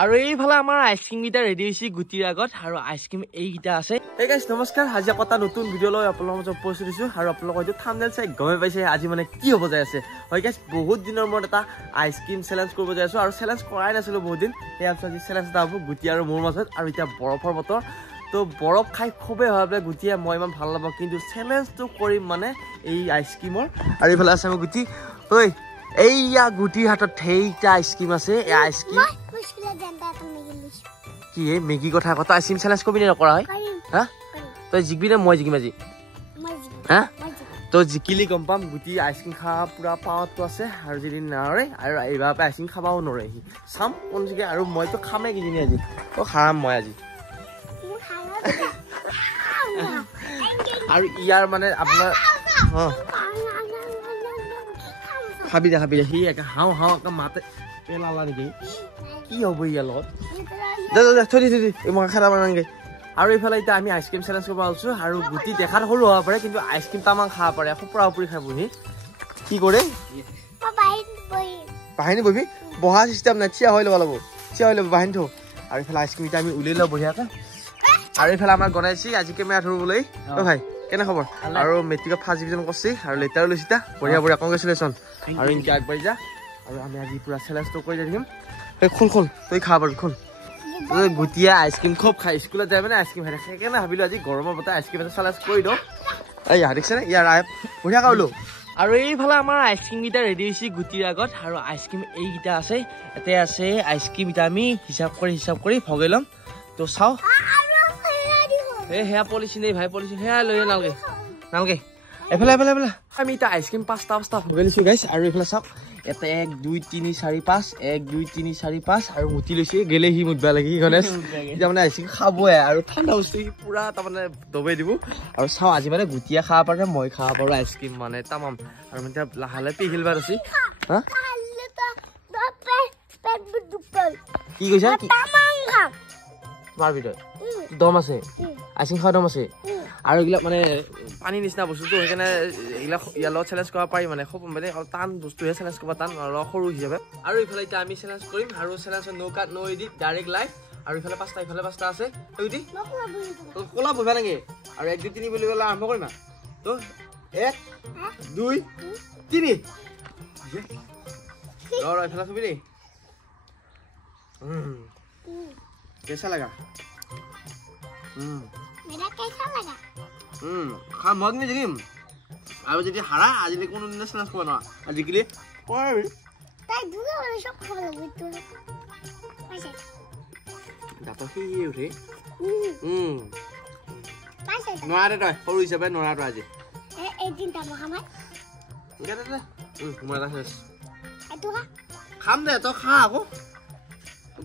আৰু এইফালে আমাৰ আইসক্ৰীম গিটা ৰেডি হৈছে গুটিৰ আগত আৰু আইসক্ৰীম এইগিটা আছে। এই গাইস নমস্কাৰ, আজি এটা নতুন ভিডিও লৈ আপোনালোকৰ মাজত উপস্থিত হৈছো আৰু আপোনালোকৰ হয়তো থাম্বনেল চাই গমে পাইছে আজি মানে কি হ'ব যাই আছে। হয় গাইস, বহুত দিনৰ মূৰত এটা আইসক্ৰীম চ্যালেঞ্জ কৰিব যাই আছো আৰু চ্যালেঞ্জ কৰাই নাছিলো বহুত দিন। এই আজি চ্যালেঞ্জ এটা হ'ব গুটি আৰু মোৰ মাজত, আৰু এতিয়া বৰফৰ বতৰ, তো বৰফ খাই খুবেই ভাবে গুটিয়ে মই ইমান ভাল নাপাওঁ, কিন্তু চ্যালেঞ্জটো কৰিম মানে এই আইসক্ৰীমৰ। আৰু এইফালে আছে মোৰ গুটি। ঐ এইয়া গুটিৰ হাতত সেইটা আইসক্ৰীম আছে। এই আইসক্ৰীম কি এই মেগি কথা কথা আইসক্ৰীম চ্যালেঞ্জ কৰিবি নে নকৰা হয়? হা তই জিকিবি নে মই জিকিম আজি? হা তই জিকিলি গম পাম গুটি আইসক্ৰীম খোৱা পুৰা পাৱাৰটো আছে, আৰু যদি নৰে আৰু এইবাৰ পৰা আইসক্ৰীম খাবাও নৰে সি চাম কোন জিকে। আৰু মইতো খামেই কিজানি আজি, তো খাম মই আজি। আৰু ইয়াৰ মানে আপোনাৰ খাবি দে খাবি দে, সি একে হাও হাও একে মাতে পেলালা নেকি? কি হ'ব ইয়াৰ লগত? দে থৈ দি মই খাব নালাগে। আৰু এইফালে এতিয়া আমি আইসক্ৰীম চ্যালেঞ্জ কৰিব আছো, আৰু গুটি দেখাত সৰু হ'ব পাৰে কিন্তু আইসক্ৰীম তামান খাব পাৰে, পুৰা পুৰি খাব। সি কি কৰে বাহিনী বহি বহা চিষ্টেম নাই, থিয়া হৈ ল'ব লাগিব, থিয়া হৈ ল'ব বাহিনী থো। আৰু এইফালে আইসক্ৰীম এতিয়া আমি উলিয়াই লওঁ বঢ়িয়াকৈ। আৰু এইফালে আমাৰ গণাইছি আজি কেমেৰা ধৰিবলৈ। অ ভাই কেনে খবৰ? আৰু মেট্ৰিকত ফাৰ্ষ্ট ডিভিজন কৰিছে আৰু লেটাৰো লৈছে, বঢ়িয়া বঢ়িয়া কংগ্ৰেচুলেশ্যন। আৰু ইনকে আগবাঢ়ি যা, আৰু আমি আজি পুৰা চ্যালেঞ্জটো কৰি থাকিম। খোল তই খাব পাৰি খোল। গুটিয়ে আইসক্ৰীম খুব খাই, স্কুলত যাই মানে আইসক্ৰীম খাই, সেইকাৰণে ভাবিলো আজি গৰমৰ বতাহ আইসক্ৰীম এটা চ্যালেঞ্জ কৰি দিওঁ। এয়া দেখিছে নে ইয়াৰ বঢ়িয়া খালো। আৰু এইফালে আমাৰ আইসক্ৰীম গিটা ৰেডি হৈছে গুটিৰ আগত, আৰু আইসক্ৰীম এইগিটা আছে। ইয়াতে আছে আইসক্ৰীম গিটা আমি হিচাপ কৰি ভগাই ল'ম। তো চাও সেয়া পলিচিন এই ভাই পলিচিন সেয়া লৈ নালগে এফালে আমি এতিয়া আইসক্ৰীম পাঁচটা ভগাই লৈছো গাইছ। আৰু এইফালে চাওক এটা 1 2 3 4 5 1 2 3 4 5 আৰু মুতি লৈছে গেলে সি মুতবা লাগে সি গণেশ এতিয়া মানে আইসক্ৰীম খাবই, আৰু ঠাণ্ডা বস্তু সি পুৰা তাৰমানে দবাই দিব। আৰু চাও আজি মানে গুটিয়ে খাব পাৰে মই খাব পাৰো আইসক্ৰীম মানে তামাম। আৰু মানে লাহে লাহে পিঘিলবাৰ আছে। হা কি কৈছা? তোমাৰ ভিতৰত দম আছে, আইসক্ৰীম খোৱা দম আছে। আৰু এইবিলাক মানে পানী নিচিনা বস্তুটো, সেইকাৰণে এইবিলাক ইয়াৰ লগত চ্যালেঞ্জ কৰিব পাৰি মানে খুব মানে টান বস্তুহে চ্যালেঞ্জ কৰিব টান, অলপ সৰু হিচাপে। আৰু এইফালে এতিয়া আমি চ্যালেঞ্জ কৰিম, আৰু চ্যালেঞ্জৰ নো কাট নো এডিট ডাইৰেক্ট লাইভ। আৰু ইফালে পাঁচটা আছে কলা বহিবা নেকি? আৰু 1 2 3 বুলি ক'লে আৰম্ভ কৰিম। তো 1 2 3 এইফালে চবি দেই। कैसा लगा? मेरा कैसा लगा? खा मग नहीं जिगिम। अब যদি হারা আজিলে কোন দিন স্নাস করব না, আজিলে পড়বি তাই দুটো বলে সব খাওয়া লাগবে তো। আচ্ছা দাঁত কি উঠে। পাঁচটা নয়ারে তই সৰু হিচাপে নয়াটো আজি এই তিনটা মহামাত গেটা দে। মৰা শেষ এটো খা খাম দে, তই খা আকৌ।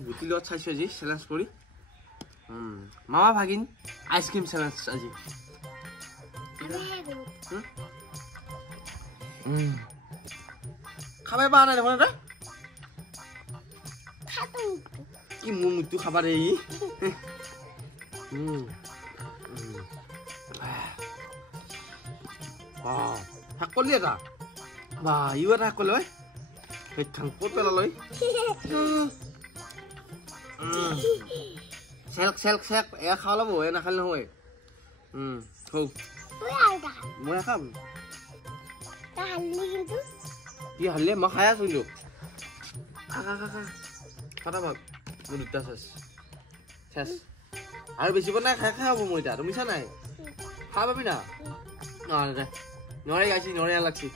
গুটি লগত চাইছো আজি চ্যালেঞ্জ কৰি। মামা ভাগিন আইসক্ৰীম চ্যালেঞ্জ আজি। খাবাই পা নাই দেখোন এটা কি মোৰ মুখটো খাবা দে। শাক কলি এটা বা ইও এটা শাক কলি হয় সেইখান ক'ত পেলালৈ। চেক এয়া খাও ল'ব এ নাখালে নহয়। মই খাম কি হালিলে মই খাই আছো কিন্তু ফটাফট মোৰ দুটা চেছ আৰু বেছি নাই খাই হ'ব মই এতিয়া। তুমি চা নাই খাই পাবি না দে নৰে গাইছি নৰে লাগছি।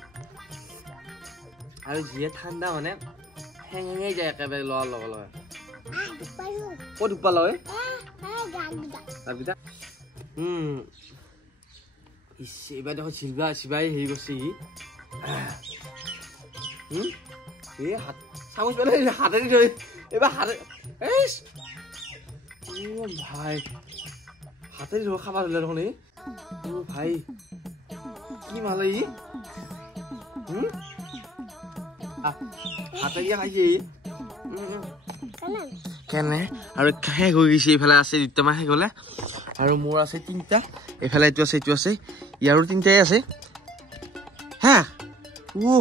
আৰু যিয়ে ঠাণ্ডা মানে হেঙেঙেই যায় একেবাৰে লোৱাৰ লগে লগে। ক'ত উপাল হয় তাৰপিছত এইবাৰ দেখোন চিবাই হেৰি কৰিছে সি হাত চামুচ পেলাই হাতেদি ধৰি এইবাৰ হাতে ভাই হাতেদি ধৰি খাবা ধৰিলে দেখোন ভাই কি মালে ই হাতে দিয়া খাইছে কেনে। আৰু শেষ হৈ গৈছে, এইফালে আছে দুটামান শেষ হ'লে, আৰু মোৰ আছে 3টা। এইফালে এইটো আছে ইয়াৰো 3টাই আছে। হা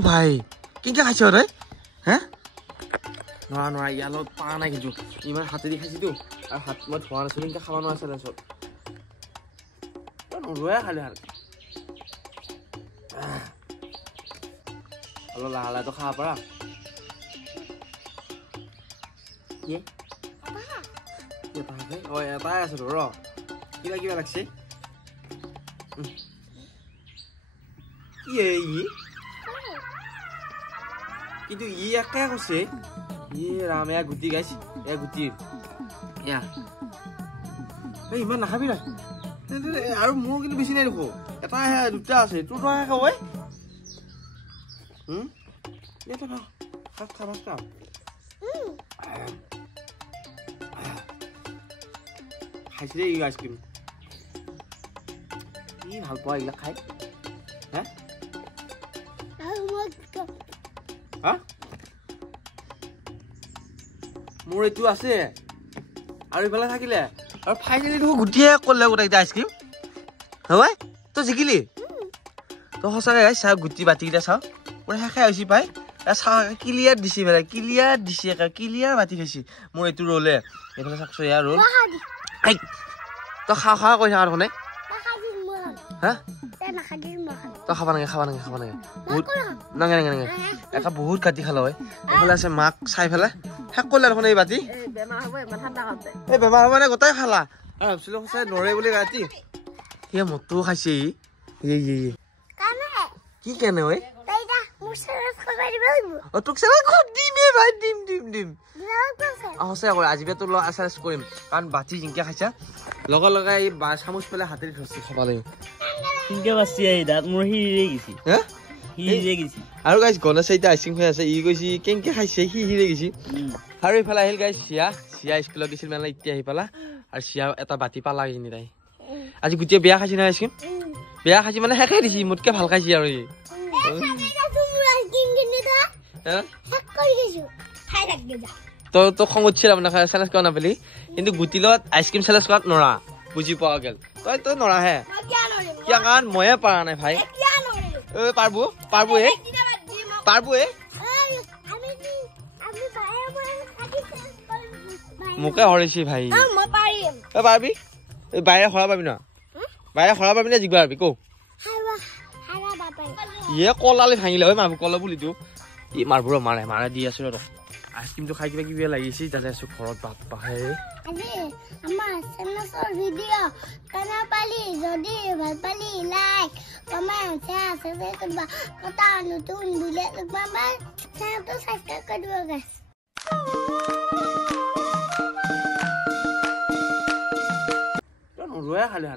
ভাই কেনেকৈ খাইছ তই? হা নৰা নৰা ইয়াৰ লগত পা নাই কিন্তু ইমান হাতেদি খাইছিতো আৰু হাত মই ধোৱা নাছিলো কিন্তু খাব নোৱাৰা চালে চব নৰুৱাই খালি হাত অলপ লাহে লাহেতো খাব পাৰা কি এটাই আছে ৰ কিবা কিবা লাগছে কিন্তু ই একে কৈছে ৰাম এয়া গুটি গাইছে এয়া গুটিৰ এয়া ইমান নাখাবি না আৰু মোৰ কিন্তু বেছি নাই দেখো এটা দুটা আছে তোৰ তই খাব খাইছে দেই এই আইচক্ৰীম কি ভাল পোৱা এইবিলাক খাই মোৰ এইটো আছে আৰু ইফালে থাকিলে আৰু ফাইনেলি দেখো গুটিয়ে কৰিলে গোটেই আইচক্ৰীম হয় তই জিকিলি তই সঁচাকৈ গাই চাওঁ গুটি বাতিকেইটা চাওঁ পুৰা শেষে হৈছে পাই চাওঁ ক্লিয়াৰ দিছে পেলাই ক্লিয়াৰ দিছে ক্লিয়াৰ বাতি খাইছে মোৰ এইটো ৰলে এইফালে চাকছো ইয়াৰ ৰল তই খা খা কৈ থাকা দেখোন হা তই খাব নাগে বহুত নাগে একা বহুত কাটি খালো হয় এইফালে আছে মাক চাই পেলাই শেষ কৰিলে দেখোন এই বাতি এই বেমাৰ হ'ব নে গোটাই খালা ভাবছিলো সঁচাই নৰে বুলি ৰাতি সিয়ে মতো খাইছে কি কেনে ঐ তোক দিম সঁচাই কৰে আজি তোৰ লগত আচাৰ কৰিম কাৰণ বাতি জিংকে খাইছা লগে লগে এই চামুচ পেলাই হাতেৰে ধৰছি খাব লাগিব আৰু গাইছ গণেশ এতিয়া আইচিং হৈ আছে ই কৈছি কেনেকে খাইছে সি হিৰে গৈছি আৰু এইফালে আহিল গাইছ চিয়া স্কুলত গৈছিল মানে এতিয়া আহি পালা আৰু চিয়া এটা বাতি পালা কিনি তাই আজি গোটেই বেয়া খাইছি না আইচক্ৰীম বেয়া খাইছি মানে শেষে দিছি মোতকে ভাল খাইছি আৰু তই খং উঠিছিল মানে চেলেঞ্জ কৰা নাপালি কিন্তু গুটি লগত আইচক্ৰীম চেলেঞ্জ কৰাত নৰা বুজি পোৱা গেল তই নৰাহে কিয় কাৰণ ময়ে পাৰা নাই ভাই পাৰবো মোকে হৰাইছি ভাই পাৰবি বাইৰে হৰা পাবি ন বাইৰে হৰা পাবি নে জিকিব পাৰবি কৌ ইয়ে কলালি ভাঙিলে হয় মাৰবো কলা বুলি দিওঁ ই মাৰবোৰ মাৰে দি আছো ৰ আইচক্ৰীমটো খাই কিবা কিবি লাগিছে তাতে আছো ঘৰত বাপ পাহে আমাৰ চেনেলৰ ভিডিঅ' কেনে পালি যদি ভাল পালি লাইক কমেণ্ট শ্বেয়াৰ সাবস্ক্ৰাইব কৰিবা কটা নতুন ভিডিঅ' দেখবা চেনেলটো সাবস্ক্ৰাইব কৰিব গাইছ নৰুৱাই খালি